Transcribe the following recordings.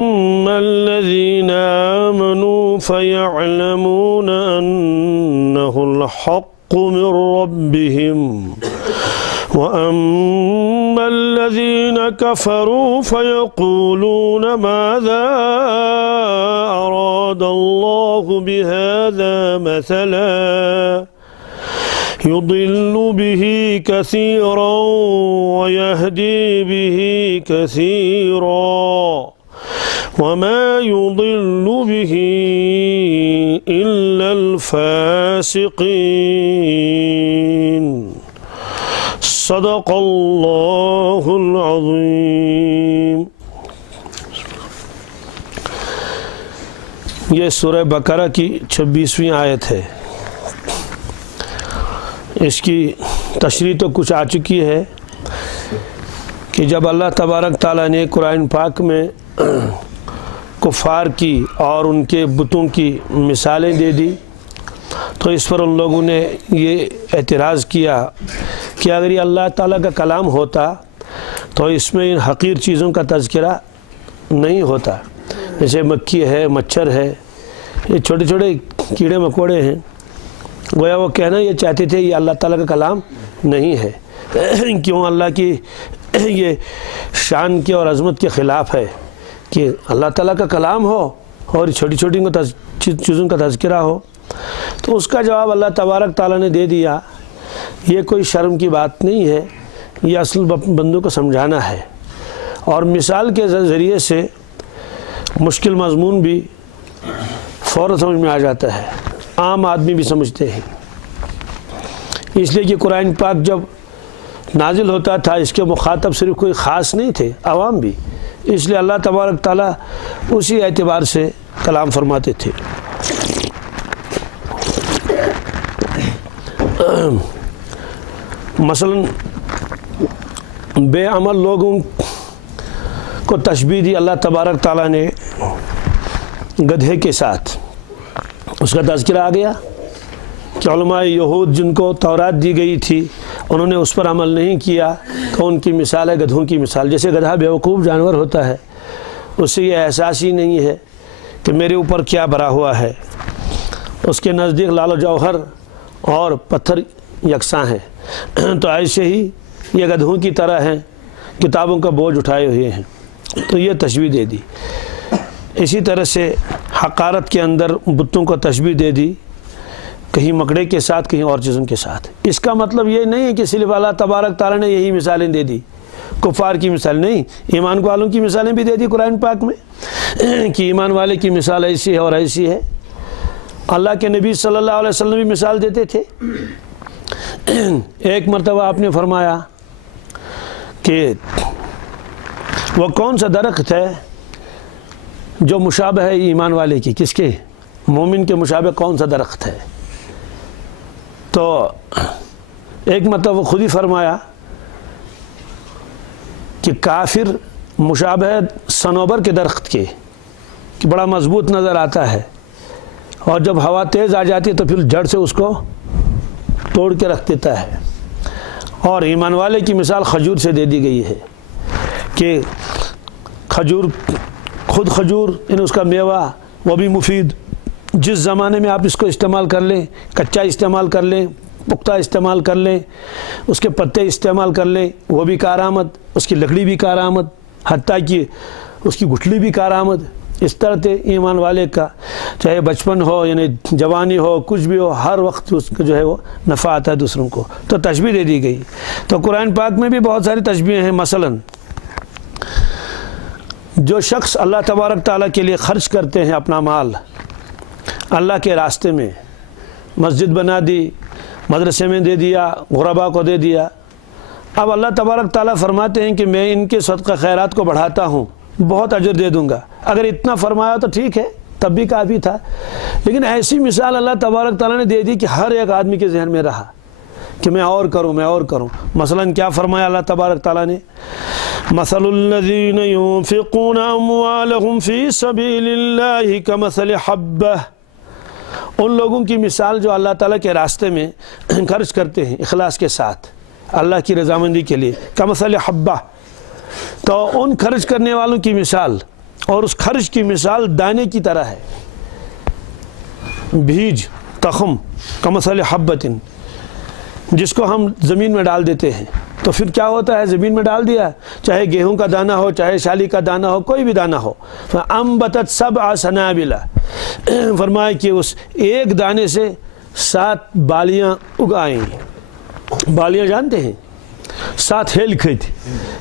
أما الذين آمنوا فيعلمون أنه الحق من ربهم وأما الذين كفروا فيقولون ماذا أراد الله بهذا مثلا يضل به كثيرا ويهدي به كثيرا وما يضل به إلا الفاسقين صدق الله العظيم۔ یہ سورہ بقرہ کی 26ویں آیت ہے۔ اس کی تشریح تو کچھ آ چکی ہے کہ جب اللہ تبارک تعالیٰ نے قرآن پاک میں کفار کی اور ان کے بتوں کی مثالیں دے دی تو اس پر ان لوگوں نے یہ اعتراض کیا کہ اگر یہ اللہ تعالیٰ کا کلام ہوتا تو اس میں ان حقیر چیزوں کا تذکرہ نہیں ہوتا، جیسے مکھی ہے، مچھر ہے، یہ چھوٹے چھوٹے کیڑے مکوڑے ہیں۔ گویا وہ کہنا یہ چاہتے تھے یہ اللہ تعالیٰ کا کلام نہیں ہے، کیوں اللہ کی یہ شان کی اور عظمت کے خلاف ہے کہ اللہ تعالیٰ کا کلام ہو اور چھوٹی چھوٹی چیزوں کا تذکرہ ہو۔ تو اس کا جواب اللہ تبارک تعالیٰ نے دے دیا، یہ کوئی شرم کی بات نہیں ہے، یہ اصل بندوں کو سمجھانا ہے، اور مثال کے ذریعے سے مشکل مضمون بھی فوراً سمجھ میں آ جاتا ہے، عام آدمی بھی سمجھتے ہیں۔ اس لیے کہ قرآن پاک جب نازل ہوتا تھا اس کے مخاطب صرف کوئی خاص نہیں تھے، عوام بھی، اس لیے اللہ تبارک تعالیٰ اسی اعتبار سے کلام فرماتے تھے۔ مثلا بے عمل لوگوں کو تشبیہ دی اللہ تبارک تعالیٰ نے گدھے کے ساتھ، اس کا تذکرہ آ گیا کہ علماء یہود جن کو تورات دی گئی تھی انہوں نے اس پر عمل نہیں کیا تو ان کی مثال ہے گدھوں کی مثال۔ جیسے گدھا بیوقوف جانور ہوتا ہے، اس سے یہ احساس ہی نہیں ہے کہ میرے اوپر کیا بھرا ہوا ہے، اس کے نزدیک لال و جوہر اور پتھر یکساں ہیں، تو ایسے ہی یہ گدھوں کی طرح ہیں، کتابوں کا بوجھ اٹھائے ہوئے ہیں، تو یہ تشبیہ دے دی۔ اسی طرح سے حقارت کے اندر بتوں کو تشبیہ دے دی، کہیں مکڑے کے ساتھ کہیں اور چیزوں کے ساتھ۔ اس کا مطلب یہ نہیں ہے کہ صرف اللہ تبارک تعالیٰ نے یہی مثالیں دے دی، کفار کی مثال نہیں، ایمان والوں کی مثالیں بھی دے دی قرآن پاک میں کہ ایمان والے کی مثال ایسی ہے اور ایسی ہے۔ اللہ کے نبی صلی اللہ علیہ وسلم بھی مثال دیتے تھے۔ ایک مرتبہ آپ نے فرمایا کہ وہ کون سا درخت ہے جو مشابہ ہے ایمان والے کی، کس کے؟ مومن کے مشابہ کون سا درخت ہے؟ تو ایک مرتبہ وہ خود ہی فرمایا کہ کافر مشابہ ہے صنوبر کے درخت کے، کہ بڑا مضبوط نظر آتا ہے اور جب ہوا تیز آ جاتی ہے تو پھر جڑ سے اس کو توڑ کے رکھ دیتا ہے۔ اور ایمان والے کی مثال کھجور سے دے دی گئی ہے کہ کھجور، خود کھجور یعنی اس کا میوہ وہ بھی مفید، جس زمانے میں آپ اس کو استعمال کر لیں، کچا استعمال کر لیں، پختہ استعمال کر لیں، اس کے پتے استعمال کر لیں، وہ بھی کارآمد، اس کی لکڑی بھی کارآمد، حتیٰ کہ اس کی گٹھلی بھی کارآمد۔ اس طرح سے ایمان والے کا چاہے بچپن ہو یعنی جوانی ہو کچھ بھی ہو، ہر وقت اس کا جو ہے وہ نفع آتا ہے دوسروں کو، تو تشبیہ دے دی گئی۔ تو قرآن پاک میں بھی بہت ساری تشبیہیں ہیں۔ مثلاً جو شخص اللہ تبارک تعالیٰ کے لیے خرچ کرتے ہیں اپنا مال اللہ کے راستے میں، مسجد بنا دی، مدرسے میں دے دیا، غربا کو دے دیا، اب اللہ تبارک تعالیٰ فرماتے ہیں کہ میں ان کے صدقہ خیرات کو بڑھاتا ہوں، بہت اجر دے دوں گا۔ اگر اتنا فرمایا تو ٹھیک ہے، تب بھی کافی تھا، لیکن ایسی مثال اللہ تبارک تعالیٰ نے دے دی کہ ہر ایک آدمی کے ذہن میں رہا کہ میں اور کروں، میں اور کروں۔ مثلاً کیا فرمایا اللہ تبارک تعالیٰ نے؟ مثل الذین ينفقون اموالهم فی سبیل اللہ کمثل حبہ، ان لوگوں کی مثال جو اللہ تعالیٰ کے راستے میں خرچ کرتے ہیں اخلاص کے ساتھ اللہ کی رضامندی کے لیے، کمثل حبہ، تو ان خرچ کرنے والوں کی مثال اور اس خرچ کی مثال دانے کی طرح ہے، بیج تخم کمثل حبۃ، جس کو ہم زمین میں ڈال دیتے ہیں تو پھر کیا ہوتا ہے، زمین میں ڈال دیا، چاہے گیہوں کا دانہ ہو، چاہے شالی کا دانہ ہو، کوئی بھی دانہ ہو، فَأَنبَتَتْ سَبْعَ سَنَابِلَ، فرمایا کہ اس ایک دانے سے 7 بالیاں اگائیں۔ بالیاں جانتے ہیں؟ 7 ہیل کھیت،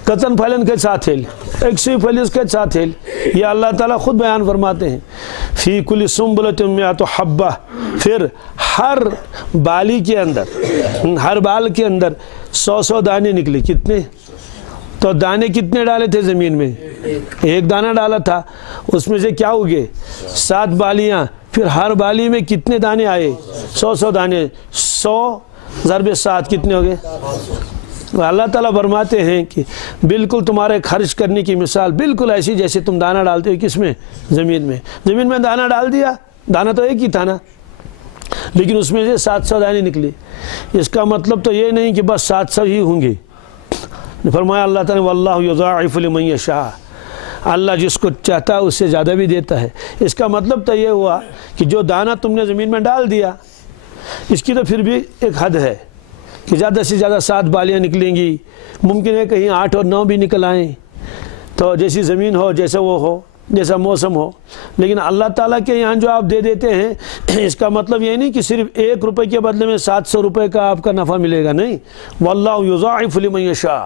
کتن پھلن کے 7 ہیل، 100 پھلیس کے 7 ہیل، یہ اللہ تعالیٰ خود بیان فرماتے ہیں، فی کل سنبلۃ مئۃ حبہ، پھر ہر بالی کے اندر، ہر بال کے اندر 100 دانے نکلے۔ کتنے؟ تو دانے کتنے ڈالے تھے زمین میں؟ ایک دانہ ڈالا تھا، اس میں سے کیا ہوگے؟ 7 بالیاں، پھر ہر بالی میں کتنے دانے آئے؟ 100 دانے، 100 ضرب 7 کتنے ہو گئے؟ اللہ تعالیٰ فرماتے ہیں کہ بالکل تمہارے خرچ کرنے کی مثال بالکل ایسی جیسے تم دانہ ڈالتے ہو، کس میں؟ زمین میں۔ زمین میں دانہ ڈال دیا، دانہ تو ایک ہی تھا نا، لیکن اس میں سے 700 دانے نکلے۔ اس کا مطلب تو یہ نہیں کہ بس 700 ہی ہوں گے، فرمایا اللہ تعالیٰ واللہ یضاعف لمن یشاء، اللہ جس کو چاہتا ہے اس سے زیادہ بھی دیتا ہے۔ اس کا مطلب تو یہ ہوا کہ جو دانہ تم نے زمین میں ڈال دیا، اس کی تو پھر بھی ایک حد ہے کہ زیادہ سے زیادہ 7 بالیاں نکلیں گی، ممکن ہے کہیں 8 اور 9 بھی نکل آئیں، تو جیسی زمین ہو، جیسا وہ ہو، جیسا موسم ہو۔ لیکن اللہ تعالیٰ کے یہاں جو آپ دے دیتے ہیں، اس کا مطلب یہ نہیں کہ صرف 1 روپے کے بدلے میں 700 روپے کا آپ کا نفع ملے گا، نہیں، واللہ یضاعف لمن یشاء،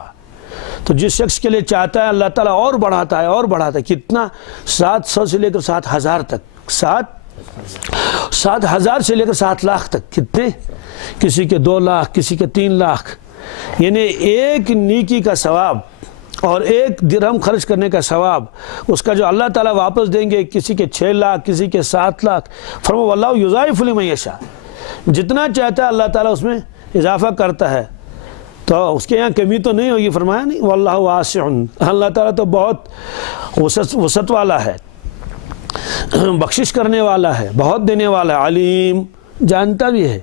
تو جس شخص کے لیے چاہتا ہے اللہ تعالیٰ اور بڑھاتا ہے اور بڑھاتا ہے۔ کتنا؟ 700 سے لے کر 7000 تک، 7000 سے لے کر 7 لاکھ تک، کتنے؟ کسی کے 2 لاکھ، کسی کے 3 لاکھ، یعنی ایک نیکی کا ثواب اور 1 درہم خرچ کرنے کا ثواب، اس کا جو اللہ تعالیٰ واپس دیں گے، کسی کے 6 لاکھ، کسی کے 7 لاکھ۔ فرمایا واللہ یضاعف لمن یشاء، جتنا چاہتا ہے اللہ تعالیٰ اس میں اضافہ کرتا ہے، تو اس کے یہاں کمی تو نہیں ہوگی۔ فرمایا نہیں، واللہ واسع، اللہ تعالیٰ تو بہت وسعت والا ہے، بخشش کرنے والا ہے، بہت دینے والا ہے، علیم، جانتا بھی ہے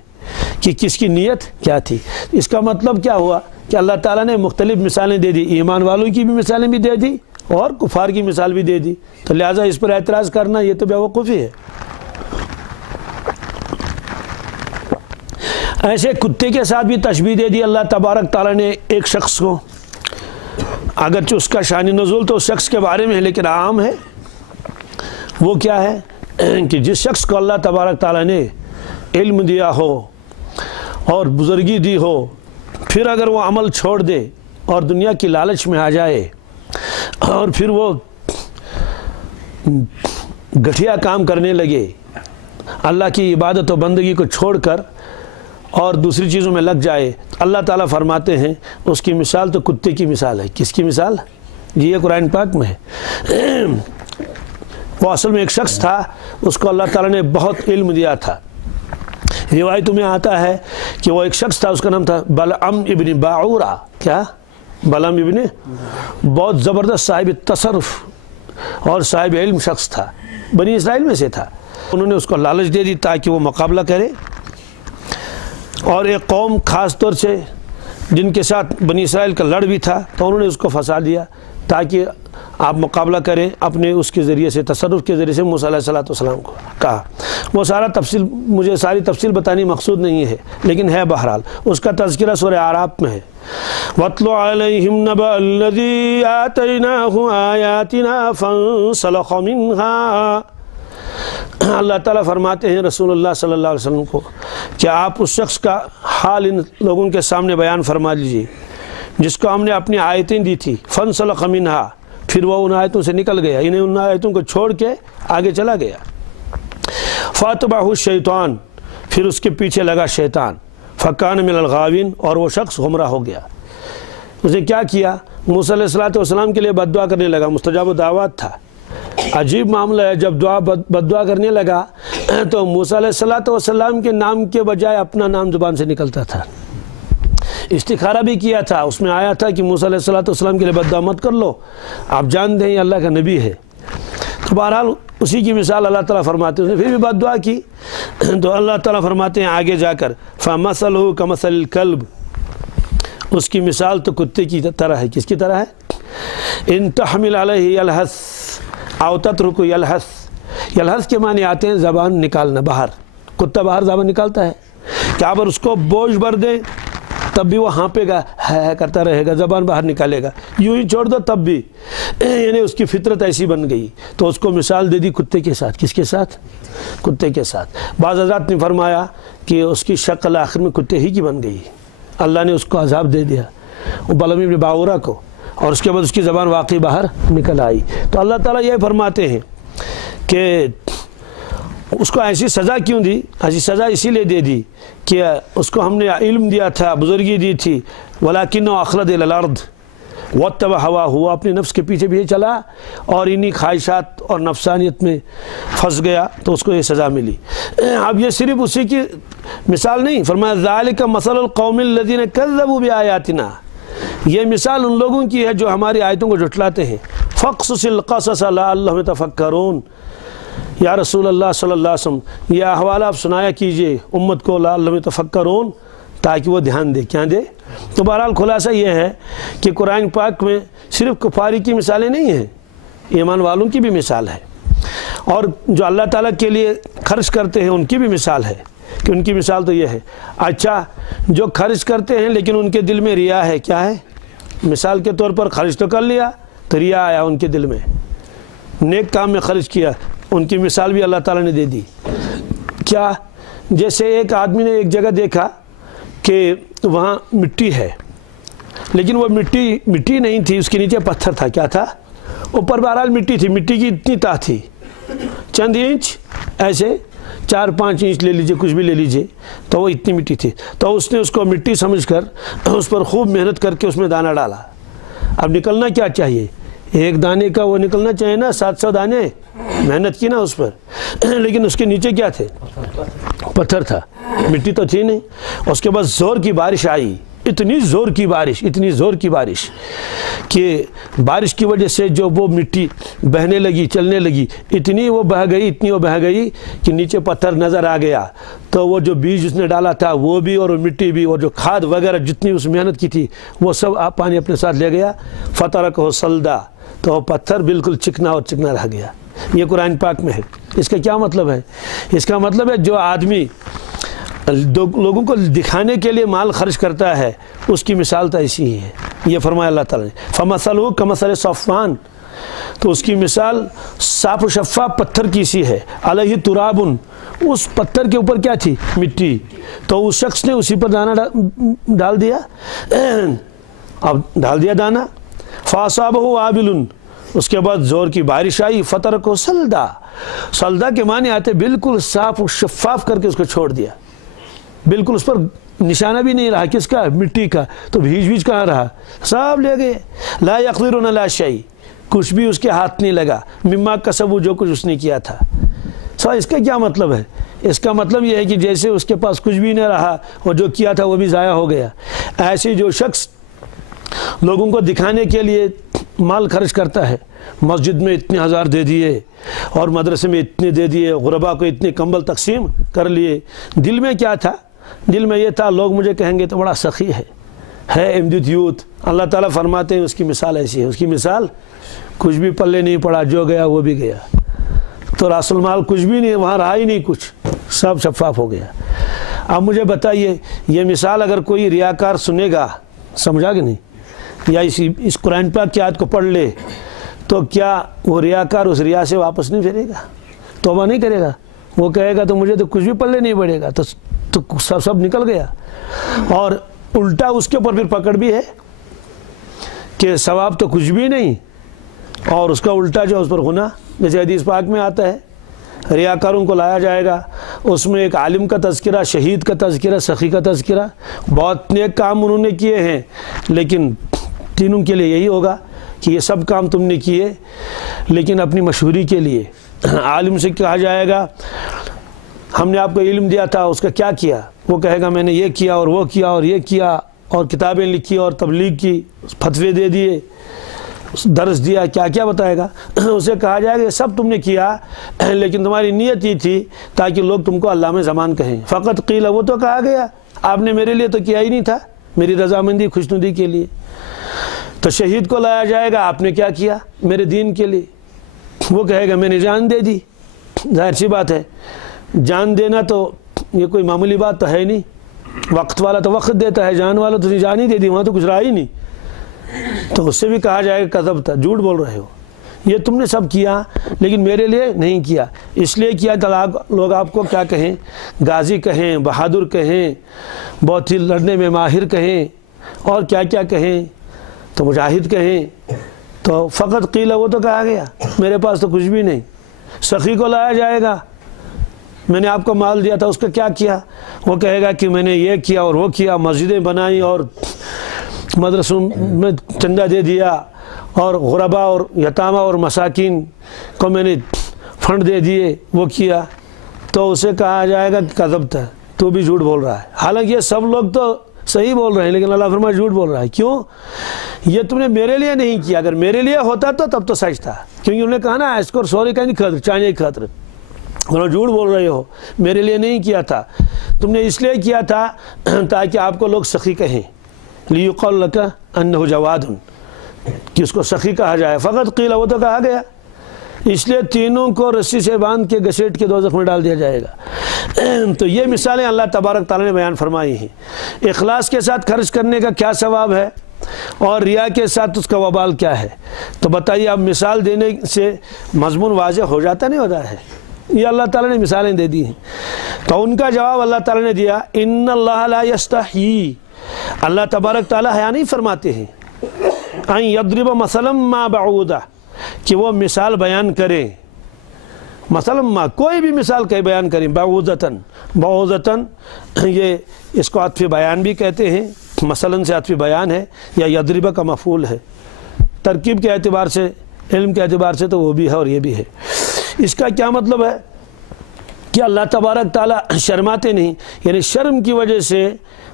کہ کس کی نیت کیا تھی۔ اس کا مطلب کیا ہوا کہ اللہ تعالیٰ نے مختلف مثالیں دے دی، ایمان والوں کی بھی مثالیں بھی دے دی اور کفار کی مثال بھی دے دی، تو لہٰذا اس پر اعتراض کرنا یہ تو بیوقوفی ہے۔ ایسے کتے کے ساتھ بھی تشبیہ دے دی اللہ تبارک تعالیٰ نے ایک شخص کو، اگرچہ اس کا شان نزول تو اس شخص کے بارے میں ہے لیکن عام ہے۔ وہ کیا ہے کہ جس شخص کو اللہ تبارک تعالیٰ نے علم دیا ہو اور بزرگی دی ہو، پھر اگر وہ عمل چھوڑ دے اور دنیا کی لالچ میں آ جائے اور پھر وہ گٹھیا کام کرنے لگے، اللہ کی عبادت و بندگی کو چھوڑ کر اور دوسری چیزوں میں لگ جائے، اللہ تعالیٰ فرماتے ہیں اس کی مثال تو کتے کی مثال ہے۔ کس کی مثال؟ یہ قرآن پاک میں ہے۔ وہ اصل میں ایک شخص تھا، اس کو اللہ تعالیٰ نے بہت علم دیا تھا۔ روایتوں میں آتا ہے کہ وہ ایک شخص تھا، اس کا نام تھا بلعم ابن باعورہ۔ کیا؟ بلعم ابن، بہت زبردست صاحب تصرف اور صاحب علم شخص تھا، بنی اسرائیل میں سے تھا۔ انہوں نے اس کو لالچ دے دی تاکہ وہ مقابلہ کرے، اور ایک قوم خاص طور سے جن کے ساتھ بنی اسرائیل کا لڑ بھی تھا، تو انہوں نے اس کو پھنسا دیا تاکہ آپ مقابلہ کریں اپنے اس کے ذریعے سے، تصرف کے ذریعے سے۔ موسیٰ علیہ السلام کو کہا، وہ سارا تفصیل، مجھے ساری تفصیل بتانی مقصود نہیں ہے لیکن ہے، بہرحال اس کا تذکرہ سورہ اعراف میں ہے۔ وَاتْلُ عَلَيْهِمْ نَبَأَ الَّذِي آتَيْنَاهُ آيَاتِنَا فَانسَلَخَ مِنْهَا۔ اللہ تعالیٰ فرماتے ہیں رسول اللہ صلی اللہ علیہ وسلم کو کہ آپ اس شخص کا حال ان لوگوں کے سامنے بیان فرما لیجیے جس کو ہم نے اپنی آیتیں دی تھی، فَانسَلَخَ مِنْهَا، پھر وہ ان آیتوں سے نکل گیا، انہیں ان آیتوں کو چھوڑ کے آگے چلا گیا۔ فَاتْبَعَهُ الشَّيْطَانُ، پھر اس کے پیچھے لگا شیطان، فَكَانَ مِنَ الْغَاوِينَ، اور وہ شخص گمراہ ہو گیا۔ اس نے کیا کیا؟ موسیٰ علیہ السلام کے لیے بد دعا کرنے لگا، مستجاب دعوات تھا۔ عجیب معاملہ ہے، جب بد دعا کرنے لگا تو موسیٰ علیہ السلام کے نام کے بجائے اپنا نام زبان سے نکلتا تھا۔ استخارہ بھی کیا تھا، اس میں آیا تھا کہ موسیٰ علیہ السلام کے لیے بد دعا مت کر لو، آپ جانتے ہیں یہ اللہ کا نبی ہے۔ تو بہرحال اسی کی مثال اللہ تعالیٰ فرماتے ہیں، اس نے پھر بھی بد دعا کی تو اللہ تعالیٰ فرماتے ہیں آگے جا کر فَمَثَلُهُ كَمَثَلِ الْكَلْبِ، اس کی مثال تو کتے کی طرح ہے۔ کس کی طرح ہے؟ إِن تَحْمِلْ عَلَيْهِ يَلْهَثْ، او تترک یلحس، یلحس کے معنی آتے ہیں زبان نکالنا باہر، کتا باہر زبان نکالتا ہے کہ آپ اس کو بوجھ بھر دیں تب بھی وہ ہانپے گا، ہے کرتا رہے گا، زبان باہر نکالے گا، یوں ہی چھوڑ دو تب بھی، یعنی اس کی فطرت ایسی بن گئی۔ تو اس کو مثال دے دی کتے کے ساتھ، کس کے ساتھ؟ کتے کے ساتھ۔ بعض حضرات نے فرمایا کہ اس کی شکل آخر میں کتے ہی کی بن گئی، اللہ نے اس کو عذاب دے دیا وہ بلعام ابن باورہ کو، اور اس کے بعد اس کی زبان واقعی باہر نکل آئی۔ تو اللہ تعالیٰ یہ فرماتے ہیں کہ اس کو ایسی سزا کیوں دی؟ ایسی سزا اسی لیے دے دی کہ اس کو ہم نے علم دیا تھا، بزرگی دی تھی، وَلَكِنَّهُ أَخْلَدَ إِلَى الْأَرْضِ وَاتَّبَعَ هَوَاهُ، ہوا اپنے نفس کے پیچھے بھی چلا اور انہی خواہشات اور نفسانیت میں پھنس گیا، تو اس کو یہ سزا ملی۔ اب یہ صرف اسی کی مثال نہیں، فرمایا ذَلِكَ مَثَلُ الْقَوْمِ الَّذِينَ كَذَّبُوا بِآيَاتِنَا، یہ مثال ان لوگوں کی ہے جو ہماری آیتوں کو جھٹلاتے ہیں۔ فَقْصُصِ الْقَصَصَ لَعَلَّهُمْ يَتَفَكَّرُونَ، یا رسول اللہ صلی اللہ علیہ وسلم یہ احوال آپ سنایا کیجئے امت کو، لعلہم یتفکرون، تاکہ وہ دھیان دے۔ کیا دے؟ تو بہرحال خلاصہ یہ ہے کہ قرآن پاک میں صرف کفاری کی مثالیں نہیں ہیں، ایمان والوں کی بھی مثال ہے، اور جو اللہ تعالیٰ کے لیے خرچ کرتے ہیں ان کی بھی مثال ہے، کہ ان کی مثال تو یہ ہے۔ اچھا، جو خرچ کرتے ہیں لیکن ان کے دل میں ریا ہے، کیا ہے؟ مثال کے طور پر خرچ تو کر لیا تو ریا آیا ان کے دل میں، نیک کام میں خرچ کیا، ان کی مثال بھی اللہ تعالیٰ نے دے دی۔ کیا؟ جیسے ایک آدمی نے ایک جگہ دیکھا کہ وہاں مٹی ہے، لیکن وہ مٹی نہیں تھی، اس کے نیچے پتھر تھا۔ کیا تھا؟ اوپر بہرحال مٹی تھی، مٹی کی اتنی تہ تھی، چند انچ، ایسے 4-5 انچ لے لیجئے، کچھ بھی لے لیجئے، تو وہ اتنی مٹی تھی۔ تو اس نے اس کو مٹی سمجھ کر اس پر خوب محنت کر کے اس میں دانہ ڈالا۔ اب نکلنا کیا چاہیے؟ ایک دانے کا وہ نکلنا چاہیے نا، 700 دانے، محنت کی نا اس پر، لیکن اس کے نیچے کیا تھے؟ پتھر تھا، مٹی تو تھی نہیں۔ اس کے بعد زور کی بارش آئی، اتنی زور کی بارش کہ بارش کی وجہ سے جو وہ مٹی بہنے لگی، چلنے لگی، اتنی وہ بہہ گئی کہ نیچے پتھر نظر آ گیا۔ تو وہ جو بیج اس نے ڈالا تھا وہ بھی، اور مٹی بھی، اور جو کھاد وغیرہ جتنی اس محنت کی تھی وہ سب پانی اپنے ساتھ لے گیا۔ فَتَرَكَهُ صَلْدًا، تو وہ پتھر بالکل چکنا اور چکنا رہ گیا۔ یہ قرآن پاک میں ہے۔ اس کا کیا مطلب ہے؟ اس کا مطلب ہے جو آدمی لوگوں کو دکھانے کے لیے مال خرچ کرتا ہے اس کی مثال تو ایسی ہی ہے۔ یہ فرمایا اللہ تعالیٰ نے، فَمَثَلُهُ كَمَثَلِ صَفْوَانٍ، تو اس کی مثال صاف و شفاف پتھر کی سی ہے، علیہ ترابن، اس پتھر کے اوپر کیا تھی؟ مٹی، تو اس شخص نے اسی پر دانہ ڈال دیا، اب ڈال دیا دانہ، فَأَصَابَهُ وَابِلٌ، اس کے بعد زور کی بارش آئی، فَتَرَكَهُ صَلْدًا، صلدہ کے معنی آتے بالکل صاف و شفاف کر کے اس کو چھوڑ دیا، بالکل اس پر نشانہ بھی نہیں رہا، کس کا؟ مٹی کا۔ تو بھیج کہاں رہا؟ سب لے گئے۔ لا يقدرون علی شیء، کچھ بھی اس کے ہاتھ نہیں لگا، مما کسبوا، جو کچھ اس نے کیا تھا۔ اس کا کیا مطلب ہے؟ اس کا مطلب یہ ہے کہ جیسے اس کے پاس کچھ بھی نہیں رہا اور جو کیا تھا وہ بھی ضائع ہو گیا، ایسے جو شخص لوگوں کو دکھانے کے لیے مال خرچ کرتا ہے، مسجد میں اتنے ہزار دے دیے اور مدرسے میں اتنے دے دیے، غربا کو اتنے کمبل تقسیم کر لیے، دل میں کیا تھا؟ دل میں یہ تھا لوگ مجھے کہیں گے تو بڑا سخی ہے امدت یوتھ۔ اللہ تعالیٰ فرماتے ہیں اس کی مثال ایسی ہے، اس کی مثال کچھ بھی پلے نہیں پڑا، جو گیا وہ بھی گیا، تو راس المال کچھ بھی نہیں، وہاں رہا ہی نہیں کچھ، سب شفاف ہو گیا۔ اب مجھے بتائیے، یہ مثال اگر کوئی ریاکار سنے گا، سمجھا کہ نہیں، یا اس قرآن پاک کی آیت کو پڑھ لے، تو کیا وہ ریاکار اس ریا سے واپس نہیں پھرے گا؟ توبہ نہیں کرے گا؟ وہ کہے گا تو مجھے تو کچھ بھی پلے نہیں پڑے گا، تو سب نکل گیا۔ اور الٹا اس کے اوپر پھر پکڑ بھی ہے کہ ثواب تو کچھ بھی نہیں، اور اس کا الٹا جو اس پر گناہ، جیسے حدیث پاک میں آتا ہے، ریاکاروں کو لایا جائے گا، اس میں ایک عالم کا تذکرہ، شہید کا تذکرہ، سخی کا تذکرہ، بہت نیک کام انہوں نے کیے ہیں، لیکن تینوں کے لیے یہی ہوگا کہ یہ سب کام تم نے کیے لیکن اپنی مشہوری کے لیے۔ عالم سے کہا جائے گا ہم نے آپ کو علم دیا تھا، اس کا کیا کیا؟ وہ کہے گا میں نے یہ کیا اور وہ کیا اور یہ کیا، اور کتابیں لکھی اور تبلیغ کی، فتوے دے دیے، درس دیا، کیا کیا بتائے گا؟ اسے کہا جائے گا یہ سب تم نے کیا لیکن تمہاری نیت یہ تھی تاکہ لوگ تم کو علامہ زمان کہیں، فقط قیل، وہ تو کہا گیا، آپ نے میرے لیے تو کیا ہی نہیں تھا، میری رضامندی خوشنودی کے لیے۔ تو شہید کو لایا جائے گا، آپ نے کیا کیا؟ میرے دین کے لیے۔ وہ کہے گا میں نے جان دے دی. ظاہر سی بات ہے، جان دینا تو یہ کوئی معمولی بات تو ہے نہیں. وقت والا تو وقت دیتا ہے، جان والا تو جان ہی دے دی، وہاں تو کچھ رہا ہی نہیں. تو اس سے بھی کہا جائے گا کذبت، جھوٹ بول رہے ہو، یہ تم نے سب کیا لیکن میرے لیے نہیں کیا. اس لیے کیا لوگ آپ کو کیا کہیں، غازی کہیں، بہادر کہیں، بہت ہی لڑنے میں ماہر کہیں، اور کیا کیا کہیں، تو مجاہد کہیں. تو فقط قیل وہ تو کہا گیا، میرے پاس تو کچھ بھی نہیں. سخی کو لایا جائے گا، میں نے آپ کو مال دیا تھا، اس کا کیا کیا؟ وہ کہے گا کہ میں نے یہ کیا اور وہ کیا، مسجدیں بنائی اور مدرسوں میں چندہ دے دیا، اور غربا اور یتامہ اور مساکین کو میں نے فنڈ دے دیے، وہ کیا. تو اسے کہا جائے گا کہ کذبت، تو بھی جھوٹ بول رہا ہے. حالانکہ یہ سب لوگ تو صحیح بول رہے ہیں، لیکن اللہ فرمایا جھوٹ بول رہا ہے. کیوں؟ یہ تم نے میرے لیے نہیں کیا. اگر میرے لیے ہوتا تو تب تو سچ تھا، کیونکہ انہوں نے کہا نا اس کو سوری کا نہیں خاطر، چاہنے کی خاطر. جھوٹ بول رہے ہو، میرے لیے نہیں کیا تھا، تم نے اس لیے کیا تھا تاکہ آپ کو لوگ سخی کہیں. لیقال لک انہ جواد، کہ اس کو سخی کہا جائے. فقط قیل، وہ تو کہا گیا. اس لیے تینوں کو رسی سے باندھ کے گھسیٹ کے دوزخ میں ڈال دیا جائے گا. تو یہ مثالیں اللہ تبارک تعالیٰ نے بیان فرمائی ہیں. اخلاص کے ساتھ خرچ کرنے کا کیا ثواب ہے اور ریا کے ساتھ اس کا وبال کیا ہے؟ تو بتائیے. اب مثال دینے سے مضمون واضح ہو جاتا نہیں ہوتا ہے. یہ اللہ تعالیٰ نے مثالیں دے دی ہیں. تو ان کا جواب اللہ تعالیٰ نے دیا، ان اللہ لا یستحیی، اللہ تبارک تعالیٰ حیا نہیں فرماتے ہیں، ان یضرب مثلا ما بعودہ، کہ وہ مثال بیان کریں. مثلا ما، کوئی بھی مثال کہیں بیان کریں. بعودتاً، بعودتاً یہ اس کو عطف بیان بھی کہتے ہیں، مثلا سے عطف بیان ہے، یا یضرب کا مفعول ہے. ترکیب کے اعتبار سے، علم کے اعتبار سے تو وہ بھی ہے اور یہ بھی ہے. اس کا کیا مطلب ہے کہ اللہ تبارک تعالیٰ شرماتے نہیں، یعنی شرم کی وجہ سے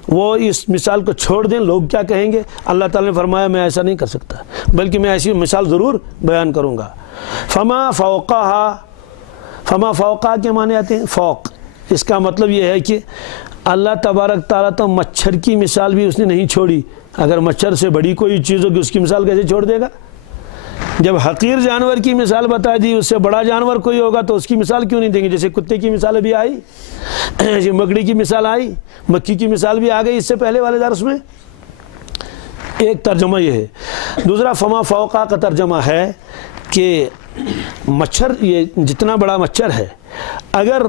وہ اس مثال کو چھوڑ دیں. لوگ کیا کہیں گے؟ اللہ تعالیٰ نے فرمایا میں ایسا نہیں کر سکتا، بلکہ میں ایسی مثال ضرور بیان کروں گا. فما فوقہا، فما فوقہا کے معنی آتے ہیں فوق. اس کا مطلب یہ ہے کہ اللہ تبارک تعالیٰ تو مچھر کی مثال بھی اس نے نہیں چھوڑی. اگر مچھر سے بڑی کوئی چیز ہوگی اس کی مثال کیسے چھوڑ دے گا؟ جب حقیر جانور کی مثال بتا دی، اس سے بڑا جانور کوئی ہوگا تو اس کی مثال کیوں نہیں دیں گے؟ جیسے کتے کی مثال ابھی آئی، مکڑی کی مثال آئی، مکھی کی مثال بھی آ گئی اس سے پہلے والے درس میں. ایک ترجمہ یہ ہے. دوسرا فما فوقا کا ترجمہ ہے کہ مچھر، یہ جتنا بڑا مچھر ہے، اگر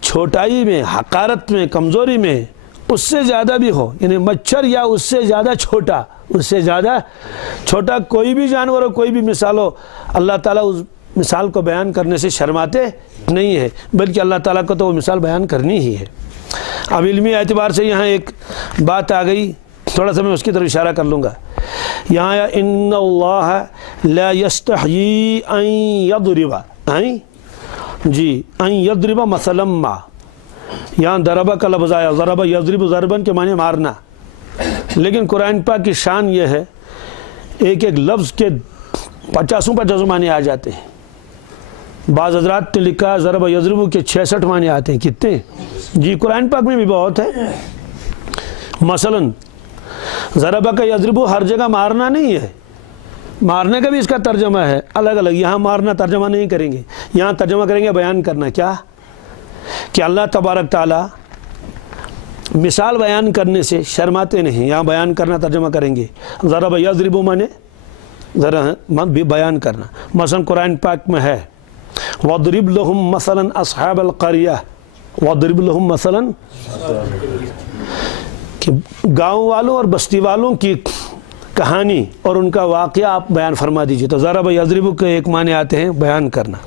چھوٹائی میں، حقارت میں، کمزوری میں اس سے زیادہ بھی ہو، یعنی مچھر یا اس سے زیادہ چھوٹا، اس سے زیادہ چھوٹا کوئی بھی جانور ہو، کوئی بھی مثال ہو، اللہ تعالیٰ اس مثال کو بیان کرنے سے شرماتے نہیں ہے، بلکہ اللہ تعالیٰ کو تو وہ مثال بیان کرنی ہی ہے. اب علمی اعتبار سے یہاں ایک بات آ گئی، تھوڑا سا میں اس کی طرف اشارہ کر لوں گا. یہاں ان اللہ لا یستحیی ان یضرب، جی ان یضرب مثلا ما، یہاں ضربہ کا لفظ آیا. ضربہ یضرب ضربن کے معنی مارنا، لیکن قرآن پاک کی شان یہ ہے ایک ایک لفظ کے 50 معنی آ جاتے ہیں. بعض حضرات نے لکھا ضرب یضرب کے 66 معنی آتے ہیں. کتنے؟ جی قرآن پاک میں بھی بہت ہے. مثلا ضرب کا یضرب ہر جگہ مارنا نہیں ہے، مارنے کا بھی اس کا ترجمہ ہے الگ الگ. یہاں مارنا ترجمہ نہیں کریں گے، یہاں ترجمہ کریں گے بیان کرنا. کیا کہ اللہ تبارک تعالیٰ مثال بیان کرنے سے شرماتے نہیں. یہاں بیان کرنا ترجمہ کریں گے. ضرب یضرب مانے ذرا بھی بیان کرنا. مثلا قرآن پاک میں ہے وَضْرِبْ لَهُمْ مَثَلًا أَصْحَابَ الْقَرْيَةِ، وَضْرِبْ لَهُمْ مَثَلًا، کہ گاؤں والوں اور بستی والوں کی کہانی اور ان کا واقعہ آپ بیان فرما دیجئے. تو ضرب یضرب کے ایک معنی آتے ہیں بیان کرنا.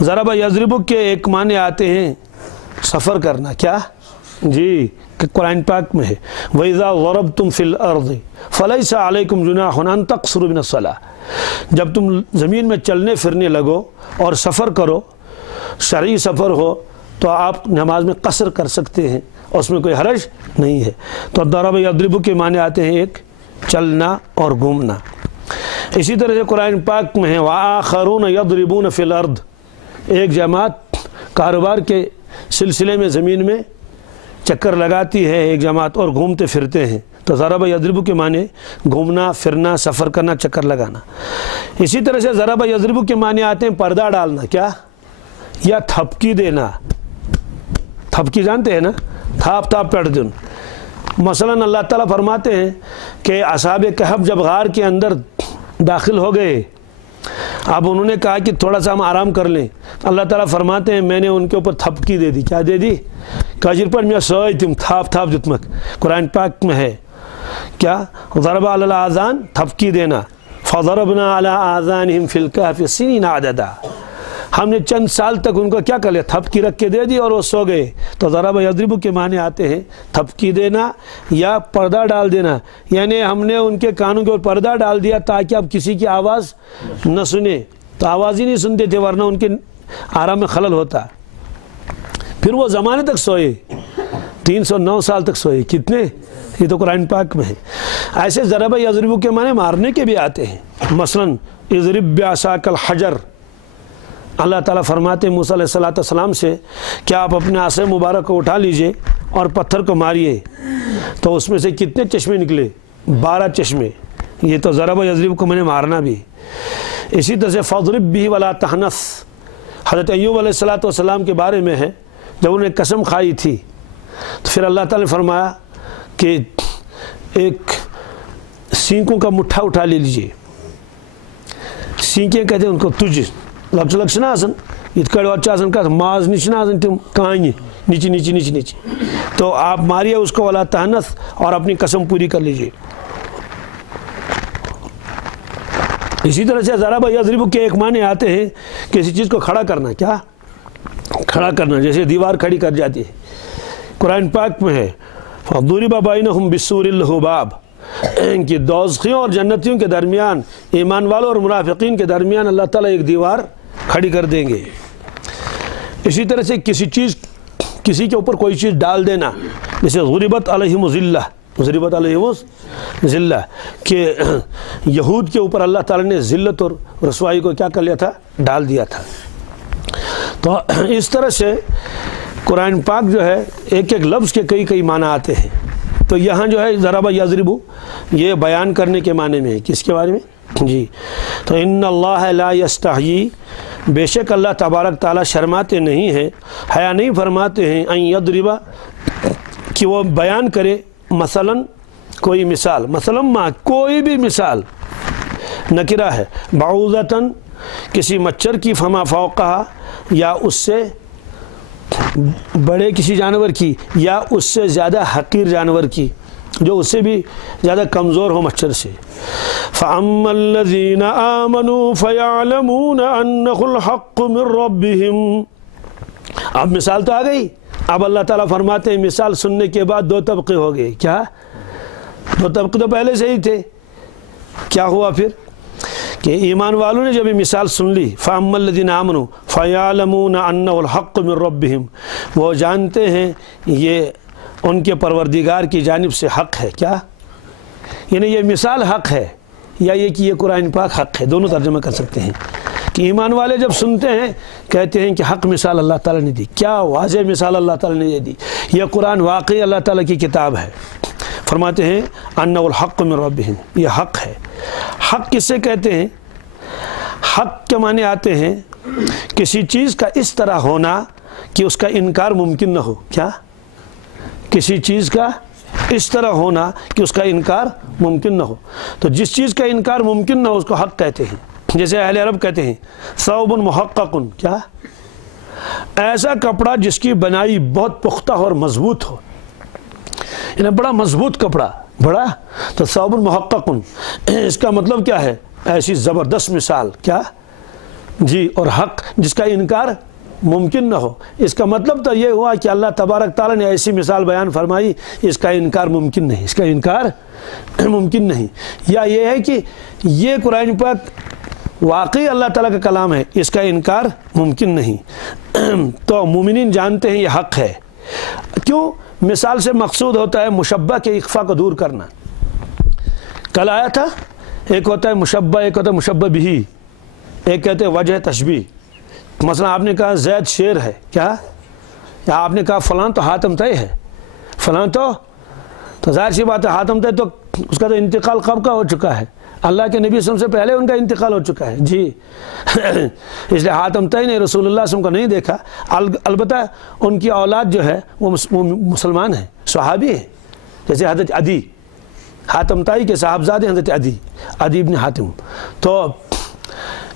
ضرب یضرب کے ایک معنی آتے ہیں سفر کرنا. کیا؟ جی کہ قرآن پاک میں ہے وَإِذَا ضَرَبْتُمْ فِي الْأَرْضِ فَلَيْسَ عَلَيْكُمْ جُنَاحٌ أَن تَقْصُرُوا مِنَ الصَّلَاةِ، جب تم زمین میں چلنے پھرنے لگو اور سفر کرو، شرعی سفر ہو، تو آپ نماز میں قصر کر سکتے ہیں، اس میں کوئی حرج نہیں ہے. تو ضرب یضرب کے معنی آتے ہیں ایک چلنا اور گھومنا. اسی طرح سے قرآن پاک میں ہے وَآخَرُونَ يَضْرِبُونَ فِي الْأَرْضِ، ایک جماعت کاروبار کے سلسلے میں زمین میں چکر لگاتی ہے ایک جماعت اور گھومتے پھرتے ہیں. تو ضرب یضرب کے معنی گھومنا پھرنا، سفر کرنا، چکر لگانا۔ اسی طرح سے ضرب یضرب کے معنی آتے ہیں پردہ ڈالنا، کیا؟ یا تھپکی دینا۔ تھپکی جانتے ہیں نا، تھاپ تھاپ پڑھ دن۔ مثلا اللہ تعالیٰ فرماتے ہیں کہ اصحاب کہف جب غار کے اندر داخل ہو گئے، اب انہوں نے کہا کہ تھوڑا سا ہم آرام کر لیں، اللہ تعالیٰ فرماتے ہیں میں نے ان کے اوپر تھپکی دے دی۔ کیا دے دی؟ کاجر پر میں سوئی تم تھاپ تھاپ دتمک۔ قرآن پاک میں ہے کیا؟ ضرب علی الاذان، تھپکی دینا۔ فضربنا علی آذانہم فی الکہف سنین عددا، ہم نے چند سال تک ان کو کیا کر لیا؟ تھپکی رکھ کے دے دی اور وہ سو گئے۔ تو ضرب یضرب کے معنی آتے ہیں تھپکی دینا یا پردہ ڈال دینا، یعنی ہم نے ان کے کانوں کے اوپر پردہ ڈال دیا تاکہ اب کسی کی آواز نہ سنے، تو آواز ہی نہیں سنتے تھے ورنہ ان کے آرام میں خلل ہوتا۔ پھر وہ زمانے تک سوئے، 309 سال تک سوئے۔ کتنے؟ یہ تو قرآن پاک میں ہے۔ ایسے ضرب یضرب کے معنی مارنے کے بھی آتے ہیں۔ مثلا اضرب بعصاک الحجر، اللہ تعالیٰ فرماتے ہیں موسیٰ علیہ السلام سے کہ آپ اپنے عصا مبارک کو اٹھا لیجئے اور پتھر کو ماریے، تو اس میں سے کتنے چشمے نکلے؟ 12 چشمے۔ یہ تو ضرب یضرب کو میں نے مارنا بھی۔ اسی طرح سے فضرب بہ ولا تحنث، حضرت ایوب علیہ السلام کے بارے میں ہے، جب انہوں نے قسم کھائی تھی تو پھر اللہ تعالیٰ نے فرمایا کہ ایک سینکوں کا مٹھا اٹھا لے لیجئے۔ سینکیں کہتے ہیں ان کو تجھ لکچ لکچ نا آسن اتکڑ وچ آسن کا ماز نش نا آسن تم کہانی نیچی نیچی نیچی نیچی، تو آپ ماریے اس کو ولا تحنث اور اپنی قسم پوری کر لیجئے۔ اسی طرح سے ضرب یضرب کے ایک معنی آتے ہیں کسی چیز کو کھڑا کرنا۔ کیا؟ کھڑا کرنا، جیسے دیوار کھڑی کر جاتی ہے۔ قرآن پاک میں ہے فَضُرِبَ بَيْنَهُمْ بِالسُّورِ لَهُ بَابٌ، کہ دوزخیوں اور جنتیوں کے درمیان، ایمان والوں اور منافقین کے درمیان اللہ تعالیٰ ایک دیوار کھڑی کر دیں گے۔ اسی طرح سے کسی کے اوپر کوئی چیز ڈال دینا، جیسے غربت علیہم ذلہ، ضربت علیہم ذلہ، کہ یہود کے اوپر اللہ تعالیٰ نے ذلت اور رسوائی کو کیا کر لیا تھا؟ ڈال دیا تھا۔ تو اس طرح سے قرآن پاک جو ہے ایک ایک لفظ کے کئی معنی آتے ہیں۔ تو یہاں جو ہے ضرب یضرب یہ بیان کرنے کے معنی میں ہے۔ کس کے بارے میں؟ جی، تو ان اللہ لا یستحیی، بے شک اللہ تبارک تعالیٰ شرماتے نہیں ہیں، حیا نہیں فرماتے ہیں، ان یضرب، کہ وہ بیان کرے مثلا کوئی مثال، مثلا ما کوئی بھی مثال، نکرہ ہے، بعوضتاً کسی مچھر کی، فما فوقہا یا اس سے بڑے کسی جانور کی، یا اس سے زیادہ حقیر جانور کی جو اس سے بھی زیادہ کمزور ہو مچھر سے۔ فَأَمَّا الَّذِينَ آمَنُوا فَيَعْلَمُونَ أَنَّهُ الْحَقُّ مِنْ رَبِّهِمْ، اب مثال تو آ گئی۔ اب اللہ تعالیٰ فرماتے ہیں مثال سننے کے بعد 2 طبقے ہو گئے۔ کیا؟ 2 طبقے تو پہلے سے ہی تھے۔ کیا ہوا پھر؟ کہ ایمان والوں نے جب یہ مثال سن لی، فَأَمَّا الَّذِينَ آمَنُوا فَيَعْلَمُونَ أَنَّهُ الْحَقُّ مِنْ رَبِّهِمْ، وہ جانتے ہیں یہ ان کے پروردگار کی جانب سے حق ہے۔ کیا؟ یعنی یہ مثال حق ہے، یا یہ کہ یہ قرآن پاک حق ہے، دونوں ترجمہ کر سکتے ہیں۔ کہ ایمان والے جب سنتے ہیں کہتے ہیں کہ حق مثال اللہ تعالیٰ نے دی، کیا واضح مثال اللہ تعالیٰ نے دی، یہ قرآن واقعی اللہ تعالیٰ کی کتاب ہے۔ فرماتے ہیں انہ الحق من ربہم، یہ حق ہے۔ حق کسے کہتے ہیں؟ حق کے معنی آتے ہیں کسی چیز کا اس طرح ہونا کہ اس کا انکار ممکن نہ ہو۔ کیا؟ کسی چیز کا اس طرح ہونا کہ اس کا انکار ممکن نہ ہو۔ تو جس چیز کا انکار ممکن نہ ہو اس کو حق کہتے ہیں۔ جیسے اہل عرب کہتے ہیں ثوب محقق، کیا؟ ایسا کپڑا جس کی بنائی بہت پختہ اور مضبوط ہو، یعنی بڑا مضبوط کپڑا، بڑا، تو ثوب محقق، اس کا مطلب کیا ہے؟ ایسی زبردست مثال۔ کیا؟ جی، اور حق جس کا انکار ممکن نہ ہو، اس کا مطلب تو یہ ہوا کہ اللہ تبارک تعالیٰ نے ایسی مثال بیان فرمائی اس کا انکار ممکن نہیں، اس کا انکار ممکن نہیں۔ یا یہ ہے کہ یہ قرآن پاک واقعی اللہ تعالیٰ کا کلام ہے، اس کا انکار ممکن نہیں۔ تو مومنین جانتے ہیں یہ حق ہے۔ کیوں؟ مثال سے مقصود ہوتا ہے مشبہ کے اخفا کو دور کرنا۔ کل آیا تھا، ایک ہوتا ہے مشبہ، ایک ہوتا ہے مشبہ بھی، ایک کہتے ہیں وجہ تشبیہ۔ مثلا آپ نے کہا زید شیر ہے، کیا؟ یا آپ نے کہا فلاں تو حاتم طے ہے، فلاں تو تو ظاہر سی بات ہے حاتم طئی تو اس کا تو انتقال کب کا ہو چکا ہے، اللہ کے نبی صلی اللہ علیہ وسلم سے پہلے ان کا انتقال ہو چکا ہے جی اس لیے حاتم طئی نے رسول اللہ صلی اللہ علیہ وسلم کو نہیں دیکھا، البتہ ان کی اولاد جو ہے وہ مسلمان ہیں، صحابی ہیں، جیسے حضرت عدی، حاتم طئی کے صاحبزادے حضرت عدی بن حاتم۔ تو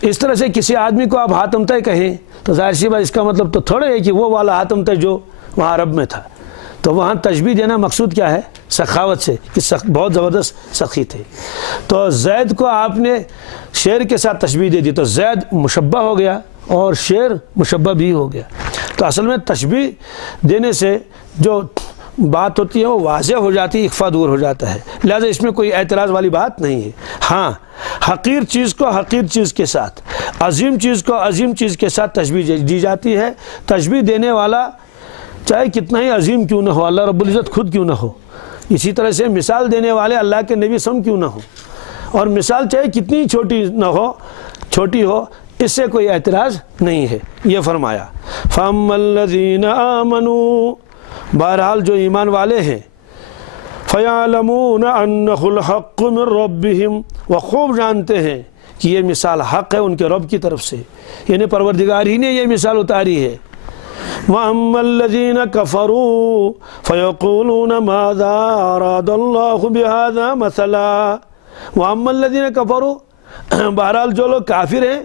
اس طرح سے کسی آدمی کو آپ حاتم طئی کہیں تو ظاہر سی بات اس کا مطلب تو تھوڑا ہے کہ وہ والا حاتم طئی جو وہاں عرب میں تھا، تو وہاں تشبیہ دینا مقصود کیا ہے؟ سخاوت سے، کہ بہت زبردست سخی تھے۔ تو زید کو آپ نے شیر کے ساتھ تشبیہ دے دی تو زید مشبہ ہو گیا اور شیر مشبہ بھی ہو گیا۔ تو اصل میں تشبیہ دینے سے جو بات ہوتی ہے وہ واضح ہو جاتی ہے، اخفا دور ہو جاتا ہے، لہذا اس میں کوئی اعتراض والی بات نہیں ہے۔ ہاں حقیر چیز کو حقیر چیز کے ساتھ، عظیم چیز کو عظیم چیز کے ساتھ تشبیہ دی جاتی ہے۔ تشبیہ دینے والا چاہے کتنا ہی عظیم کیوں نہ ہو، اللہ رب العزت خود کیوں نہ ہو، اسی طرح سے مثال دینے والے اللہ کے نبی سم کیوں نہ ہو، اور مثال چاہے کتنی چھوٹی نہ ہو، چھوٹی ہو، اس سے کوئی اعتراض نہیں ہے۔ یہ فرمایا فَأَمَّا الَّذِينَ آمَنُوا، بہرحال جو ایمان والے ہیں، فَيَعْلَمُونَ أَنَّهُ الْحَقُّ مِنْ رَبِّهِمْ، وہ خوب جانتے ہیں کہ یہ مثال حق ہے ان کے رب کی طرف سے، یعنی پروردگار ہی نے یہ مثال اتاری ہے۔ وَأَمَّا الَّذِينَ كَفَرُوا فَيَقُولُونَ مَاذَا أَرَادَ اللَّهُ بِهَذَا مَثَلًا، وَأَمَّا الَّذِينَ كَفَرُوا، بہرحال جو لوگ کافر ہیں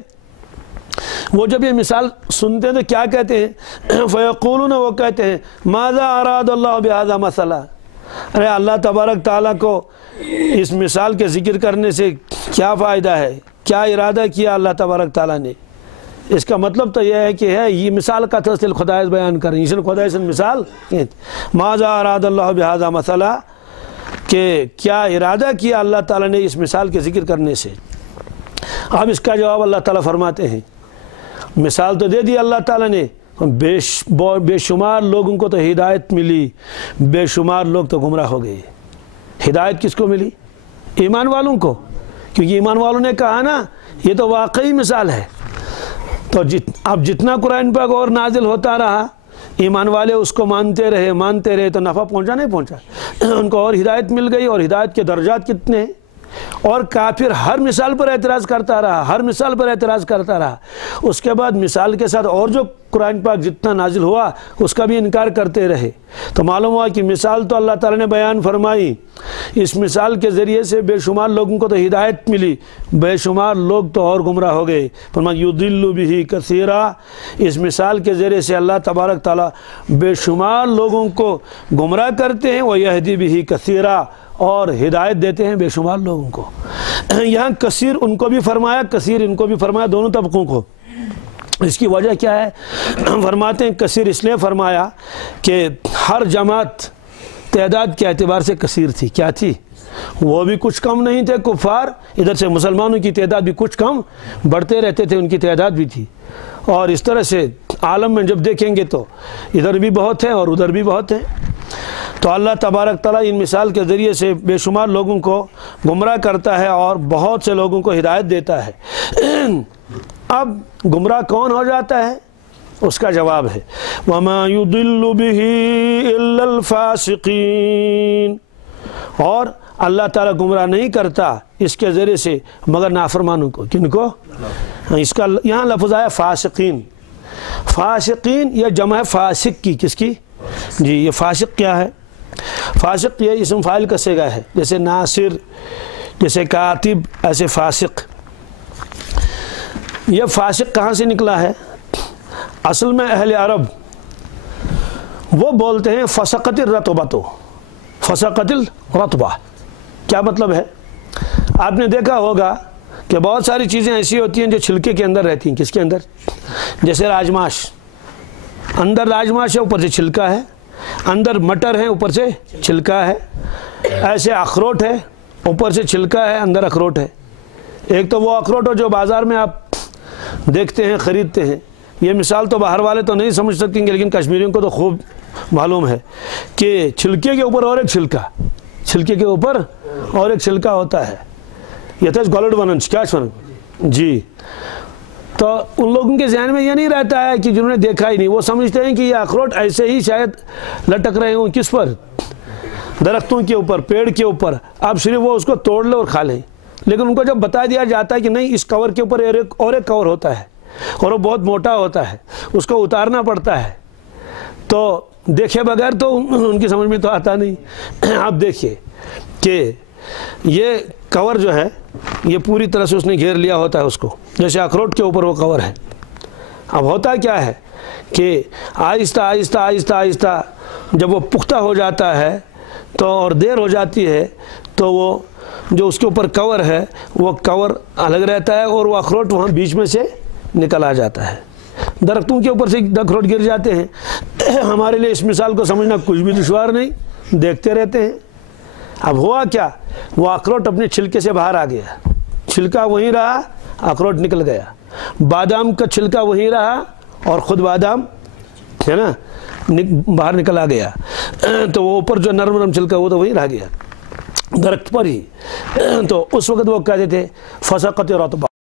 وہ جب یہ مثال سنتے ہیں تو کیا کہتے ہیں؟ فیقولون، وہ کہتے ہیں ماذا اراد اللہ بہذا مثلا، ارے اللہ تبارک تعالیٰ کو اس مثال کے ذکر کرنے سے کیا فائدہ ہے، کیا ارادہ کیا اللہ تبارک تعالیٰ نے؟ اس کا مطلب تو یہ ہے کہ یہ مثال کا تفصیل خدای بیان کریں، اس نے خدای سے مثال ماذا اراد اللہ بہذا مثلا، کہ کیا ارادہ کیا اللہ تعالیٰ نے اس مثال کے ذکر کرنے سے۔ اب اس کا جواب اللہ تعالیٰ فرماتے ہیں مثال تو دے دی اللہ تعالیٰ نے، بے شمار لوگوں کو تو ہدایت ملی، بے شمار لوگ تو گمراہ ہو گئے۔ ہدایت کس کو ملی؟ ایمان والوں کو، کیونکہ ایمان والوں نے کہا نا یہ تو واقعی مثال ہے۔ تو اب جتنا قرآن پاک اور نازل ہوتا رہا، ایمان والے اس کو مانتے رہے تو نفع پہنچا نہیں پہنچا، ان کو اور ہدایت مل گئی، اور ہدایت کے درجات کتنے ہیں۔ اور کافر ہر مثال پر اعتراض کرتا رہا، ہر مثال پر اعتراض کرتا رہا، اس کے بعد مثال کے ساتھ اور جو قرآن پاک جتنا نازل ہوا اس کا بھی انکار کرتے رہے۔ تو معلوم ہوا کہ مثال تو اللہ تعالیٰ نے بیان فرمائی، اس مثال کے ذریعے سے بے شمار لوگوں کو تو ہدایت ملی، بے شمار لوگ تو اور گمراہ ہو گئے۔ فرمایا یضل بہ کثیرا، اس مثال کے ذریعے سے اللہ تبارک تعالیٰ بے شمار لوگوں کو گمراہ کرتے ہیں، ویہدی بہ کثیرا، اور ہدایت دیتے ہیں بے شمار لوگوں کو۔ یہاں کثیر ان کو بھی فرمایا، کثیر ان کو بھی فرمایا، دونوں طبقوں کو۔ اس کی وجہ کیا ہے؟ فرماتے ہیں کثیر اس لیے فرمایا کہ ہر جماعت تعداد کے اعتبار سے کثیر تھی۔ کیا تھی؟ وہ بھی کچھ کم نہیں تھے کفار، ادھر سے مسلمانوں کی تعداد بھی کچھ کم بڑھتے رہتے تھے، ان کی تعداد بھی تھی۔ اور اس طرح سے عالم میں جب دیکھیں گے تو ادھر بھی بہت ہیں اور ادھر بھی بہت ہیں۔ تو اللہ تبارک تعالیٰ ان مثال کے ذریعے سے بے شمار لوگوں کو گمراہ کرتا ہے اور بہت سے لوگوں کو ہدایت دیتا ہے۔ اب گمراہ کون ہو جاتا ہے؟ اس کا جواب ہے وَمَا يُضِلُّ بِهِ إِلَّا الْفَاسِقِينَ، اور اللہ تعالیٰ گمراہ نہیں کرتا اس کے ذریعے سے مگر نافرمانوں کو۔ کن کو؟ اس کا یہاں لفظ آیا فاسقین۔ فاسقین یہ جمع ہے فاسق کی، کس کی؟ جی یہ فاسق کیا ہے؟ فاسق یہ اسم فاعل کا صیغہ ہے، جیسے ناصر، جیسے کاتب، ایسے فاسق۔ یہ فاسق کہاں سے نکلا ہے؟ اصل میں اہل عرب وہ بولتے ہیں فسقت الرطبۃ، فسقت الرطبہ۔ کیا مطلب ہے؟ آپ نے دیکھا ہوگا کہ بہت ساری چیزیں ایسی ہوتی ہیں جو چھلکے کے اندر رہتی ہیں۔ کس کے اندر؟ جیسے راجماش، اندر راجماش ہے، اوپر سے چھلکا ہے، اندر مٹر ہے، اوپر سے چھلکا ہے۔ ایسے اخروٹ ہے، اوپر سے چھلکا ہے، اندر اخروٹ ہے۔ ایک تو وہ اخروٹ ہو جو بازار میں آپ دیکھتے ہیں، خریدتے ہیں۔ یہ مثال تو باہر والے تو نہیں سمجھ سکیں گے، لیکن کشمیریوں کو تو خوب معلوم ہے کہ چھلکے کے اوپر اور ایک چھلکا، چھلکے کے اوپر اور ایک چھلکا ہوتا ہے۔ یہ تو گولڈ وننس کیا سن جی۔ تو ان لوگوں کے ذہن میں یہ نہیں رہتا ہے کہ جنہوں نے دیکھا ہی نہیں، وہ سمجھتے ہیں کہ یہ اخروٹ ایسے ہی شاید لٹک رہے ہوں۔ کس پر؟ درختوں کے اوپر، پیڑ کے اوپر، آپ صرف وہ اس کو توڑ لیں اور کھا لیں، لیکن ان کو جب بتا دیا جاتا ہے کہ نہیں اس کور کے اوپر اور ایک کور ہوتا ہے اور وہ بہت موٹا ہوتا ہے، اس کو اتارنا پڑتا ہے، تو دیکھے بغیر تو ان کی سمجھ میں تو آتا نہیں۔ آپ دیکھیے کہ یہ کور جو ہے یہ پوری طرح سے اس نے گھیر لیا ہوتا ہے اس کو، جیسے اخروٹ کے اوپر وہ کور ہے۔ اب ہوتا کیا ہے کہ آہستہ آہستہ آہستہ آہستہ جب وہ پختہ ہو جاتا ہے تو اور دیر ہو جاتی ہے تو وہ جو اس کے اوپر کور ہے وہ کور الگ رہتا ہے اور وہ اخروٹ وہاں بیچ میں سے نکل آ جاتا ہے۔ درختوں کے اوپر سے اخروٹ گر جاتے ہیں، ہمارے لیے اس مثال کو سمجھنا کچھ بھی دشوار نہیں، دیکھتے رہتے ہیں۔ اب ہوا کیا، وہ اخروٹ اپنے چھلکے سے باہر آ گیا، چھلکا وہیں رہا، اخروٹ نکل گیا، بادام کا چھلکا وہیں رہا اور خود بادام ہے نا باہر نکل آ گیا، تو وہ اوپر جو نرم نرم چھلکا وہ تو وہیں رہ گیا درخت پر ہی۔ تو اس وقت وہ کہتے تھے فسقط رطبہ،